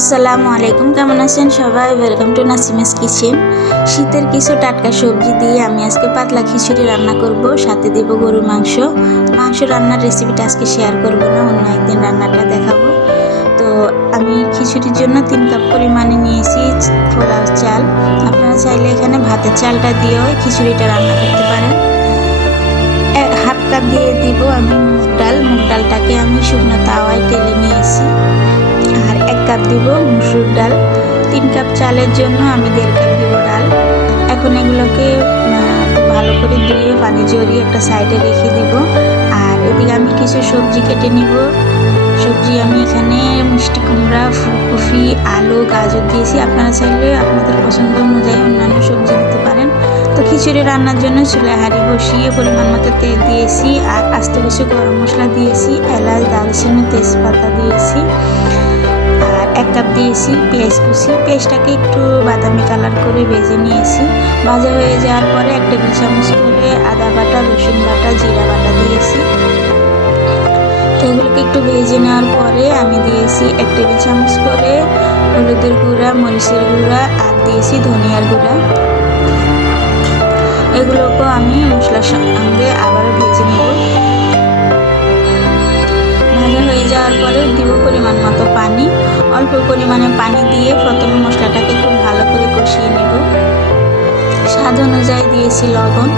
আসসালামু আলাইকুম, কেমন আছেন সবাই? Welcome to Nasima's kitchen. শীতের কিছু টাটকা সবজি দিয়ে আমি আজকে পাতলা খিচুড়ি রান্না করব, সাথে দেব গরুর মাংস। মাংস রান্নার রেসিপিটা আজকে শেয়ার করব না, অন্য একদিন রান্নাটা দেখাবো। তো আমি খিচুড়ির জন্য 3 কাপ পরিমাণে নিয়েছি পোলাও চাল। আপনারা চাইলে এখানে ভাতের চালটা দিয়েও খিচুড়িটা রান্না করতে পারেন। হাফ কাপ দিয়ে দিব আমি মুগ ডালটাকে আমি শুকনো তাওয়ায় টেলে নিয়েছি। আর 1 কাপ দিব মসুর ডাল। 3 কাপ চালের জন্য আমি 1.5 কাপ দিব ডাল। এখন এগুলোকে ভালো করে ধুয়ে পানি ঝরিয়ে একটা সাইডে রেখে দিব। আর এদিকে আমি কিছু সবজি কেটে নিব। সবজি আমি এখানে মিষ্টি কুমড়া, ফুলকপি, আলু, গাজর দিয়েছি। আপনারা চাইলে আপনাদের পছন্দ অনুযায়ী অন্যান্য সবজি দিতে পারেন। তো খিচুড়ি রান্নার জন্য চুলায় হাঁড়ি বসিয়ে পরিমাণ মতো তেল দিয়েছি আর আস্ত কিছু গরম মশলা দিয়েছি, এলাচ, দারুচিনি, তেজপাতা দিয়েছি। আর 1 কাপ দিয়েছি পেঁয়াজ কুচি। পেঁয়াজটাকে একটু বাদামি কালার করে ভেজে নিয়েছি। ভাজা হয়ে যাওয়ার পরে 1 টেবিল চামচ করে আদা বাটা, রসুন বাটা, জিরা বাটা দিয়েছি। এগুলোকে একটু ভেজে নেওয়ার পরে আমি দিয়েছি 1 টেবিল চামচ করে হলুদের গুঁড়া, মরিচের গুঁড়া আর দিয়েছি ধনিয়ার গুঁড়া। এগুলোকেও আমি মশলার সঙ্গে আবারও ভেজে নেব। ভাজা হয়ে যাওয়ার পরে দিব পরিমাণ মতো পানি। অল্প পরিমাণে পানি দিয়ে প্রথমে মশলাটাকে খুব ভালো করে কষিয়ে নেব। স্বাদ অনুযায়ী দিয়েছি লবণ।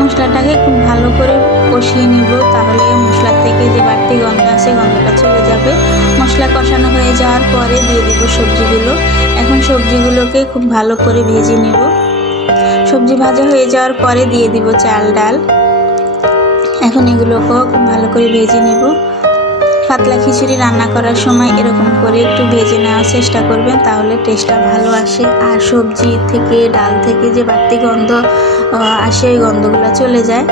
মশলাটাকে খুব ভালো করে কষিয়ে নিব, তাহলে মশলার থেকে যে বাড়তি গন্ধ আছে গন্ধটা চলে যাবে। মশলা কষানো হয়ে যাওয়ার পরে দিয়ে দিব সবজিগুলো। এখন সবজিগুলোকে খুব ভালো করে ভেজে নেব। সবজি ভাজা হয়ে যাওয়ার পরে দিয়ে দিব চাল ডাল। এখন এগুলোকেও খুব ভালো করে ভেজে নেব। পাতলা খিচুড়ি রান্না করার সময় এরকম করে একটু ভেজে নেওয়ার চেষ্টা করবেন, তাহলে টেস্টটা ভালো আসে। আর সবজি থেকে, ডাল থেকে যে বাড়তি গন্ধ আসে ওই গন্ধগুলো চলে যায়।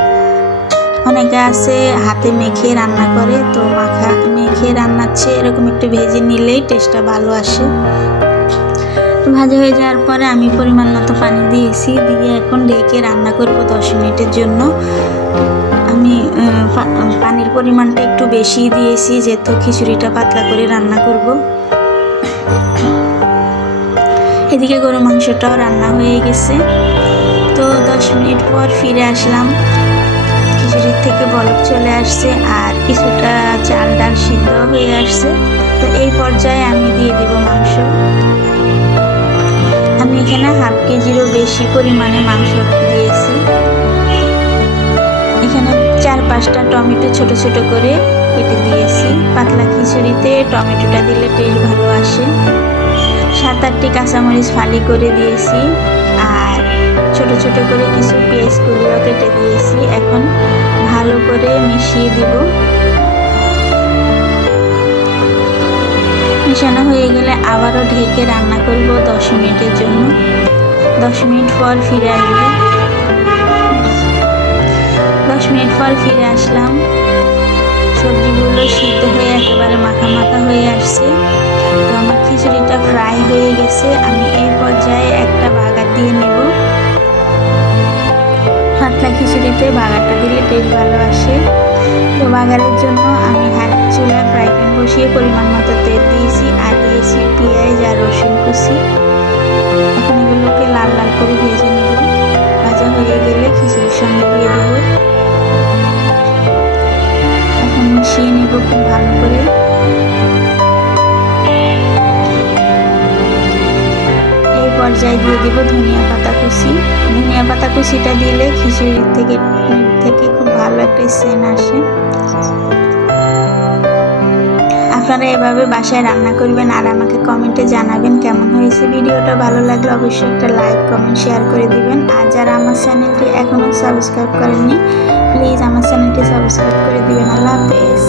অনেকে আছে হাতে মেখে রান্না করে, তো মেখে রান্নার চেয়ে এরকম একটু ভেজে নিলেই টেস্টটা ভালো আসে। ভাজা হয়ে যাওয়ার পরে আমি পরিমাণ মতো পানি দিয়েছি, দিয়ে এখন ঢেকে রান্না করব 10 মিনিটের জন্য। আমি পানির পরিমাণটা একটু বেশি দিয়েছি, যেহেতু খিচুড়িটা পাতলা করে রান্না করব। এদিকে গরু মাংসটাও রান্না হয়ে গেছে। তো 10 মিনিট পর ফিরে আসলাম। খিচুড়ির থেকে বলক চলে আসছে আর কিছুটা চাল ডাল সিদ্ধ হয়ে আসছে। তো এই পর্যায়ে আমি দিয়ে দিব মাংস। আমি এখানে হাফ কেজিরও বেশি পরিমাণে মাংস দিয়েছি। এখানে 4-5টা টমেটো ছোট ছোট করে কেটে দিয়েছি। পাতলা খিচুড়িতে টমেটোটা দিলে টেস্ট ভালো আসে। 7-8টি কাঁচামরিচ ফালি করে দিয়েছি আর ছোট ছোট করে কিছু পেঁয়াজ কুলিও কেটে দিয়েছি। এখন ভালো করে মিশিয়ে দিব। মেশানো হয়ে গেলে আবারও ঢেকে রান্না করব 10 মিনিটের জন্য। 10 মিনিট পর ফিরে আসব। 10 মিনিট পর ফিরে আসলাম। সবজিগুলো সিদ্ধ হয়ে একেবারে মাখা মাখা হয়ে আসছে। তো আমার খিচুড়িটা ফ্রাই হয়ে গেছে। আমি এই পর্যায়ে একটা বাগার দিয়ে নেব। পাতলা খিচুড়িতে বাগারটা দিলে টেস্ট ভালো আসে। তো বাগারের জন্য আমি চুলায় ফ্রাই প্যান বসিয়ে পরিমাণ মতো তেল দিয়েছি আর দিয়েছি পেঁয়াজ আর রসুন কুচি। এখন এগুলোকে লাল লাল করে ভেজে নেব। ভাজা হয়ে গেলে খিচুড়ির সঙ্গে দিয়ে দেব। এখন মিশিয়ে নেব খুব ভালো করে। এই পর্যায়ে দিয়ে দেব ধনিয়া পাতা কুচি। ধনিয়া পাতা কুচিটা দিলে খিচুড়ির থেকে খুব ভালো একটা সেন্ট আসে। আপনারা এভাবে বাসায় রান্না করবেন আর আমাকে কমেন্টে জানাবেন কেমন হয়েছে। ভিডিওটা ভালো লাগলে অবশ্যই একটা লাইক, কমেন্ট, শেয়ার করে দিবেন। আর যারা আমার চ্যানেলটি এখনও সাবস্ক্রাইব করেননি, প্লিজ আমার চ্যানেলটি সাবস্ক্রাইব করে দিবেন। আল্লাহ হাফেজ।